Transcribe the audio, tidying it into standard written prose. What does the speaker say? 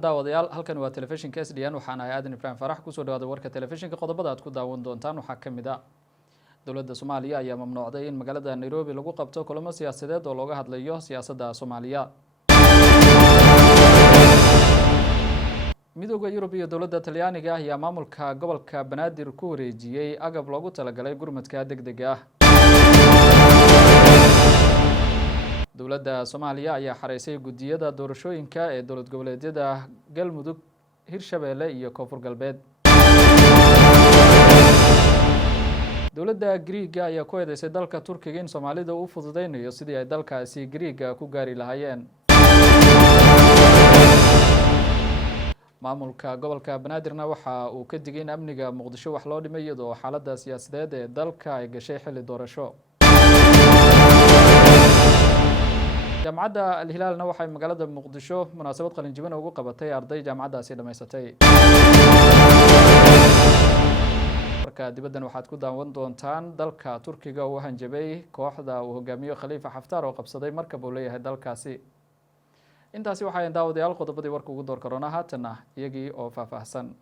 wacan daawadayaal halkan waa telefishinka SDN waxaan ahay Aadan Ibrahim Farax ku soo dhawaada warka telefishinka qodobada aad ku daawan doontaan waxaa kamid ah dowladda Soomaaliya ayaa mamnuucday in magaalada Nairobi lagu qabto kulamo siyaasadeed oo looga hadlayo siyaasadda Soomaaliya. midowga Yurub iyo dowladda Talyaaniga ayaa maamulka gobolka Banaadir ku wareejiyay agab loogu talagalay gurmadka degdega ah. dowladda Soomaaliya ayaa xareysay gudiyada doorashooyinka ee dowlad goboleedyada Galmudug, Hirshabeelle iyo Koonfur Galbeed. dowladda Greece ayaa ku eedeysay dalka Turkiga in Soomaalida uu fududeynayo sidii ay dalkaasi Greece ku gaari lahaayeen. maamulka gobolka Banaadirna waxa uu ka digay in amniga Muqdisho wax loo dhimay iyadoo xaaladda siyaasadeed ee dalka ay gashay xilli doorasho. jaamacadda Al-Hilaalna waxay magaalada Muqdisho munaasabad qalin jebin ugu qabatay arday jaamacaddaasi dhameysatay. marka dibaddan waxaad ku daawan doontaan dalka Turkiga oo hanjabay kooxda uu hogaamiyo Khalifa Xaftar oo qabsaday markab uu leeyahay dalkaasi. intaasi waxay daawadayaal qodobadii warka ugu door korona haatana iyagii oo faahfaahsan.